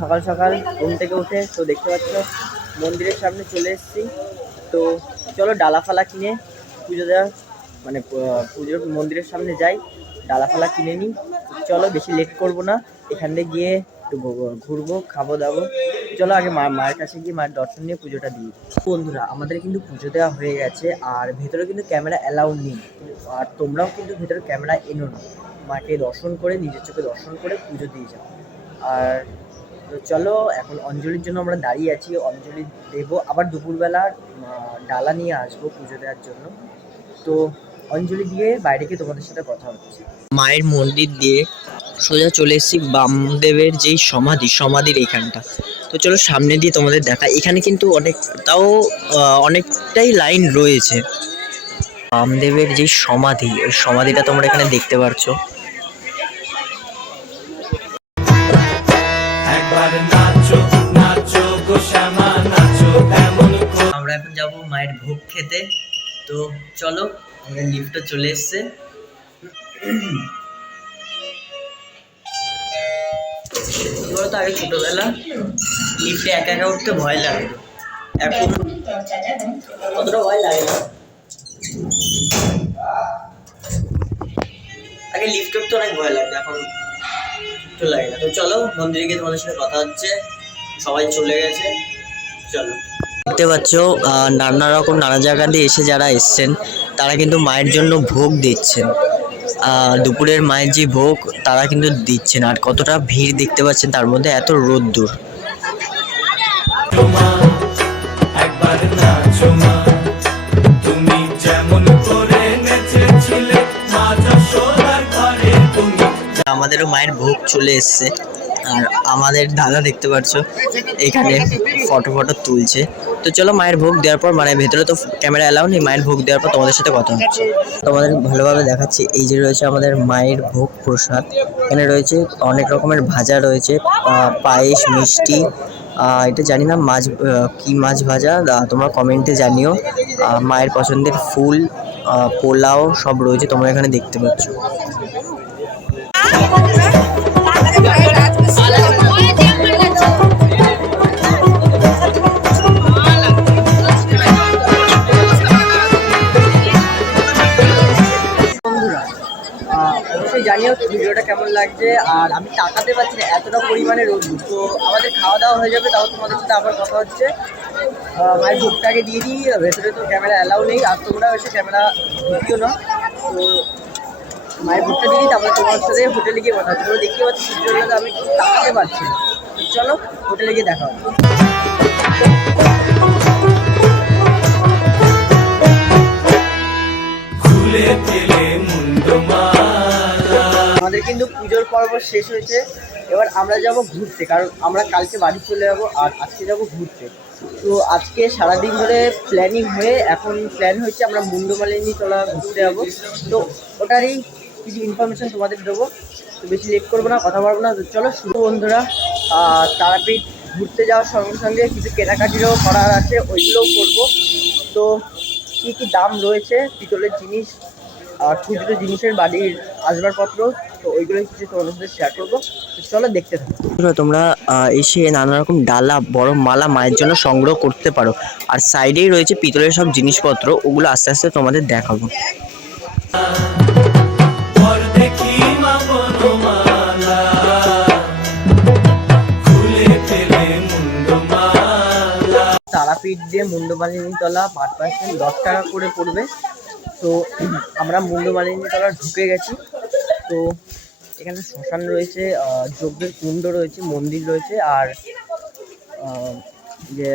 সকাল সকাল ঘুম থেকে উঠে, তো দেখতে পাচ্ছ মন্দিরের সামনে চলে এসেছি। তো চলো ডালা ফালা কিনে পুজো দেওয়া মানে পুজোর মন্দিরের সামনে যাই ডালা ফালা কিনে নিই। চলো বেশি লেট করব না, এখান থেকে গিয়ে একটু ঘুরবো, খাব দাবো। চলো আগে মা, মায়ের কাছে গিয়ে মায়ের দর্শন নিয়ে পুজোটা দিই। বন্ধুরা, আমাদের কিন্তু পুজো দেওয়া হয়ে গেছে, আর ভেতরে কিন্তু ক্যামেরা অ্যালাউ নেই। আর তোমরাও কিন্তু ভেতরে ক্যামেরা এনো না। মাকে দর্শন করে, নিজের চোখে দর্শন করে পুজো দিয়ে যাও। আর তো চলো, এখন অঞ্জলির জন্য আমরা দাঁড়িয়ে আছি, অঞ্জলি দেবো। আবার দুপুরবেলা ডালা নিয়ে আসব পুজো দেওয়ার জন্য। তো অঞ্জলি দিয়ে বাইরে গিয়ে তোমাদের সাথে কথা হচ্ছে। মায়ের মন্দির দিয়ে সোজা চলে এসেছি বামদেবের যেই সমাধি, সমাধির এইখানটা। তো চলো, সামনে দিয়ে তোমাদের দেখা। এখানে কিন্তু অনেক, তাও অনেকটাই লাইন রয়েছে। বামদেবের যে সমাধি, ওই সমাধিটা তোমরা এখানে দেখতে পারছ। একবার নাচো নাচো গো শ্যামা, নাচো এমন আমরা এখন যাব মায়ের ভোগ খেতে। তো চলো, আমাদের লিফটও চলে এসছে। বলতো আগে ছোটবেলা লিফটে একা একা উঠতে ভয় লাগে। এখন কতটা ভয় লাগে না। আগে লিফট উঠতে অনেক ভয় লাগতো, এখন একটু লাগে না। তো চলো মন্দিরে গিয়ে তোমাদের সাথে কথা হচ্ছে। সবাই চলে গেছে। চলো। দেখতে পাচ্ছ আহ, নানা রকম নানা জায়গা দিয়ে এসে যারা এসছেন তারা কিন্তু মায়ের জন্য ভোগ দিচ্ছেন। আহ, দুপুরের মায়ের যে ভোগ তারা কিন্তু দিচ্ছেন। আর কতটা ভিড় দেখতে পাচ্ছেন তার মধ্যে এত রোদ্দুর। একবার আমাদেরও মায়ের ভোগ চলে এসছে। আর আমাদের দাদা দেখতে পাচ্ছ, এখানে ফটো ফটো তুলছে। তো চলো মায়ের ভোগ দেওয়ার পর মানে ভেতরে তো ক্যামেরা অ্যালাউ নেই, মায়ের ভোগ দেওয়ার পর তোমাদের সাথে কথা হচ্ছে। তোমাদের ভালোভাবে দেখাচ্ছি, এই যে রয়েছে আমাদের মায়ের ভোগ প্রসাদ। এখানে রয়েছে অনেক রকমের ভাজা রয়েছে পায়েস, মিষ্টি এটা জানি না, মাছ কি মাছ ভাজা তোমরা কমেন্টে জানিও। মায়ের পছন্দের ফুল পোলাও সব রয়েছে, তোমরা এখানে দেখতে পাচ্ছ। অবশ্যই জানিও ভিডিওটা কেমন লাগছে, আর আমি তাকাতে পারছি না, এতটা পরিমাণে রোদ তো আমাদের খাওয়া দাওয়া হয়ে যাবে, তাও তোমাদের সাথে আবার কথা হচ্ছে। মায়ের ভোগটাকে দিয়ে দিই, ভেতরে তো ক্যামেরা অ্যালাউ নেই, আর তোমরা এসে ক্যামেরা ঢুকিও না তো মায়ের দিয়ে দিই তারপরে তোমার সাথে হোটেলে গিয়ে কথা তোমরা দেখতে পাচ্ছি সূর্যটা আমি একটু তাকাতে পারছি না। চলো হোটেলে গিয়ে দেখা হবে। আমাদের কিন্তু পুজোর পর্ব শেষ হয়েছে। এবার আমরা যাব ঘুরতে কারণ আমরা কালকে বাড়ি চলে যাব আর আজকে যাব ঘুরতে। তো আজকে সারাদিন ধরে প্ল্যানিং হয়ে এখন প্ল্যান হয়েছে আমরা মুন্ডমালিনী তোলা ঘুরতে যাব। তো ওটারই কিছু ইনফরমেশন তোমাদের দেবো। তো বেশি লেট করব না, কথা বলব না। চলো শুধু বন্ধুরা। তারাপীঠ ঘুরতে যাওয়ার সঙ্গে সঙ্গে কিছু কেনাকাটিরও করার আছে, ওইগুলোও করব। তো কী কী দাম রয়েছে? পিতলের জিনিস, আর খুচরো জিনিসের বাড়ির আসবাবপত্র, তো ওইগুলোই কিছু তোমাদের সাথে শেয়ার করব। চলো দেখতে থাকো। তোমরা এসে নানা রকম ডালা, বড় মালা মায়ের জন্য সংগ্রহ করতে পারো। আর সাইডেই রয়েছে পিতলের সব জিনিসপত্র, ওগুলো আস্তে আস্তে তোমাদের দেখাবো। দিয়ে মুন্ডমালিনী তলা পার পার্সেন্ট দশ টাকা করে পড়বে। তো আমরা মুন্ডমালিনী তলা ঢুকে গেছি। তো এখানে শ্মশান রয়েছে যজ্ঞের কুণ্ড রয়েছে, মন্দির রয়েছে আর যে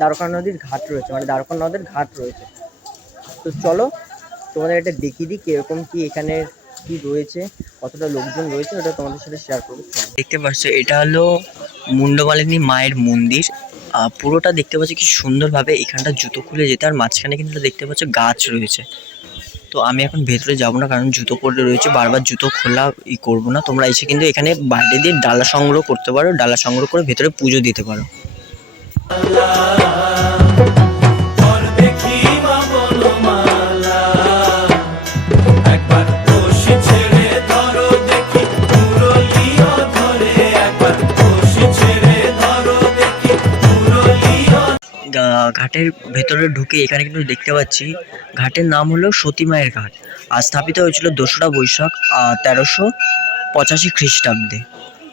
দ্বারকা নদীর ঘাট রয়েছে মানে দ্বারকা নদের ঘাট রয়েছে। তো চলো তোমাদের এটা দেখিয়ে দিই কীরকম কী এখানে কি রয়েছে, কতটা লোকজন রয়েছে, ওটা তোমাদের সাথে শেয়ার করব। দেখতে পাচ্ছ, এটা হলো মুন্ডমালিনী মায়ের মন্দির। পুরোটা দেখতে পাচ্ছ কি সুন্দরভাবে এখানটা জুতো খুলে যেতে, আর মাঝখানে কিন্তু দেখতে পাচ্ছ গাছ রয়েছে। তো আমি এখন ভেতরে যাব না, কারণ জুতো পরে রয়েছে, বারবার জুতো খোলা ই করব না। তোমরা এসে কিন্তু এখানে বাইরে দিয়ে ডালা সংগ্রহ করতে পারো, ডালা সংগ্রহ করে ভেতরে পুজো দিতে পারো পর। ঘাটের ভেতরে ঢুকে এখানে কিন্তু দেখতে পাচ্ছি, ঘাটের নাম হলো সতী মায়ের ঘাট। আর স্থাপিত হয়েছিল দোসরা বৈশাখ তেরোশো পঁচাশি খ্রিস্টাব্দে।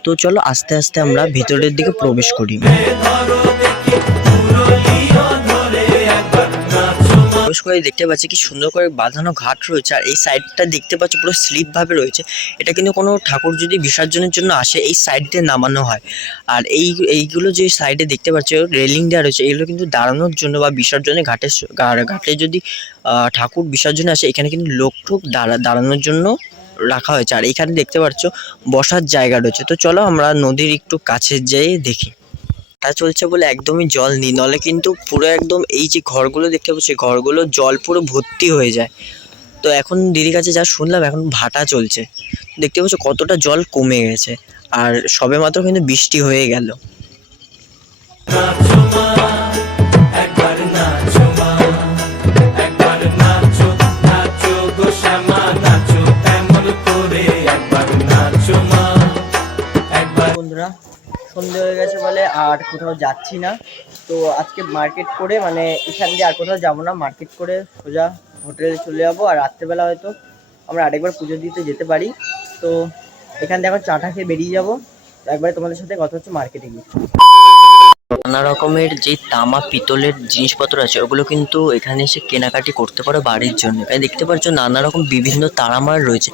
তো চলো আস্তে আস্তে আমরা ভেতরের দিকে প্রবেশ করি। প্রবেশ করে দেখতে পাচ্ছি কি সুন্দর করে বাঁধানো ঘাট রয়েছে। আর এই সাইডটা দেখতে পাচ্ছি পুরো স্লিপ ভাবে রয়েছে। এটা কিন্তু কোনো ঠাকুর যদি বিসর্জনের জন্য আসে, এই সাইড দিয়ে নামানো হয়। আর এই, এইগুলো যে সাইডে দেখতে পাচ্ছ, রেলিং দেওয়া রয়েছে, এগুলো কিন্তু দাঁড়ানোর জন্য বা বিসর্জনে ঘাটের স- ঘা- ঘাটে যদি ঠাকুর বিসর্জনে আসে, এখানে কিন্তু লোক ঠোক দাঁড়া, দাঁড়ানোর জন্য রাখা হয়েছে। আর এখানে দেখতে পাচ্ছ, বসার জায়গা রয়েছে। তো চলো আমরা নদীর একটু কাছে যেয়ে দেখি। তা চলছে বলে একদমই জল নেই। নলে কিন্তু পুরো একদম এই যে ঘরগুলো দেখতে পাচ্ছি ঘরগুলো জল পুরো ভর্তি হয়ে যায়। তো এখন দিদির কাছে যা শুনলাম, এখন ভাটা চলছে। দেখতে পাচ্ছ কতটা জল কমে গেছে। আর সবে মাত্র কিন্তু বৃষ্টি হয়ে গেল। আর কোথাও যাচ্ছি না। তো আজকে মার্কেট করে মানে এখান দিয়ে আর কোথাও যাব না মার্কেট করে সোজা হোটেলে চলে যাব। আর রাত্রেবেলা হয়তো আমরা আরেকবার পুজো দিতে যেতে পারি। তো এখান থেকে এখন চাটা খেয়ে বেরিয়ে যাব। একবারে তোমাদের সাথে কথা হচ্ছে মার্কেটে গিয়ে। নানা রকমের যে তামা পিতলের জিনিসপত্র আছে, ওগুলো কিন্তু এখানে এসে কেনাকাটি করতে পারো বাড়ির জন্য। এখানে দেখতে পাচ্ছ নানা রকম বিভিন্ন তারামার রয়েছে।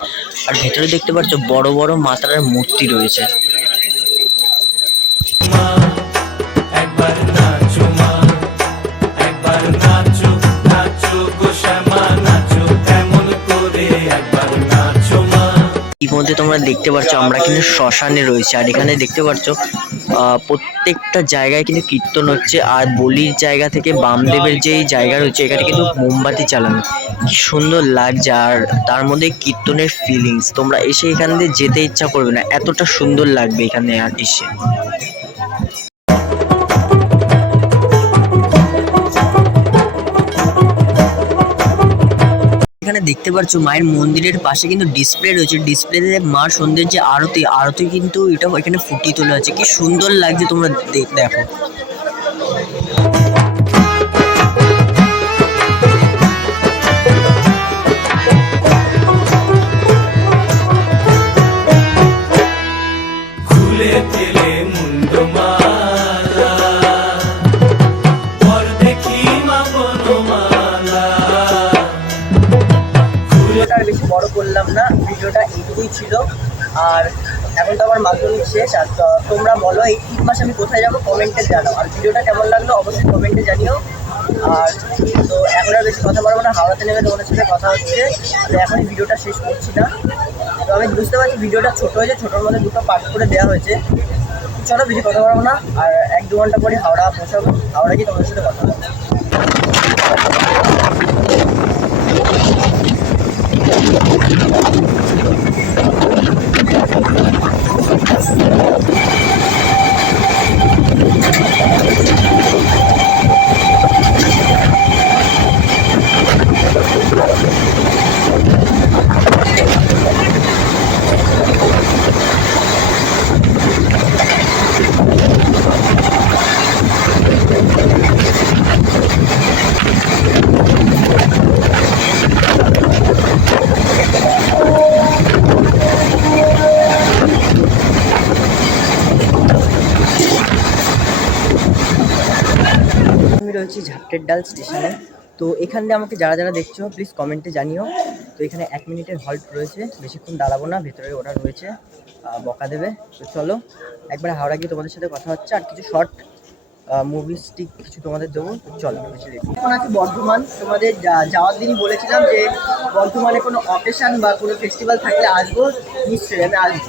আর ভেতরে দেখতে পাচ্ছ বড় বড় মাতারার মূর্তি রয়েছে। ইতিমধ্যে তোমরা দেখতে পাচ্ছ আমরা কিন্তু শ্মশানে রয়েছি। আর এখানে দেখতে পাচ্ছ প্রত্যেকটা জায়গায় কিন্তু কীর্তন হচ্ছে। আর বলির জায়গা থেকে বামদেবের যেই জায়গা রয়েছে, এখানে কিন্তু মোমবাতি চালানো। কি সুন্দর লাগছে, আর তার মধ্যে কীর্তনের ফিলিংস তোমরা এসে এখান দিয়ে যেতে ইচ্ছা করবে না, এতটা সুন্দর লাগবে এখানে আর এসে। এখানে দেখতে পাচ্ছ মায়ের মন্দিরের পাশে কিন্তু ডিসপ্লে রয়েছে। ডিসপ্লেতে মা সন্ধ্যের যে আরতি আরতি কিন্তু এটা এখানে ফুটিয়ে তোলা আছে কি সুন্দর লাগছে তোমরা দেখো। ভিডিওটা আর বেশি বড় করলাম না, ভিডিওটা এইটুকুই ছিল। আর এখন তো আমার মাধ্যমিক শেষ, আর তোমরা বলো এই তিন মাস আমি কোথায় যাব, কমেন্টে জানাও। আর ভিডিওটা কেমন লাগল অবশ্যই কমেন্টে জানিও। আর তো এখন আর বেশি কথা বলব না, হাওড়াতে নেমে তোমাদের সাথে কথা হচ্ছে। তো এখন এই ভিডিওটা শেষ করছি না। তো আমি বুঝতে পারছি ভিডিওটা ছোটো হয়েছে, ছোটোর মধ্যে দুটো পার্ট করে দেওয়া হয়েছে। চলো বেশি কথা বলব না, আর এক দু ঘণ্টা পরে হাওড়া পৌঁছাবো, হাওড়া গিয়ে তোমাদের সাথে কথা হবে আমি ঝাপটের ডাল স্টেশনে তো এখান দিয়ে আমাকে যারা যারা দেখছ প্লিজ কমেন্টে জানিও। তো এখানে এক মিনিটের হল্ট রয়েছে। বেশিক্ষণ দাঁড়াবো না, ভেতরে ওটা রয়েছে বকা দেবে। তো চলো, একবার হাওড়া গিয়ে তোমাদের সাথে কথা হচ্ছে। আর কিছু শর্ট মুভি স্টিক কিছু তোমাদের দেবো। তো চলো এখন আছে বর্ধমান। তোমাদের যাওয়ার দিনই বলেছিলাম যে, বর্ধমানে কোনো অকেশন বা কোনো ফেস্টিভ্যাল থাকলে আসব। নিশ্চয়ই আমি আসব।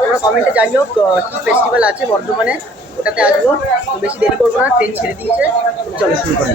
তোমরা কমেন্টে জানিও কী ফেস্টিভ্যাল আছে বর্ধমানে। ওটাতে আসব। বেশি দেরি করব না ট্রেন ছেড়ে দিয়েছে। চলো শুরু করি।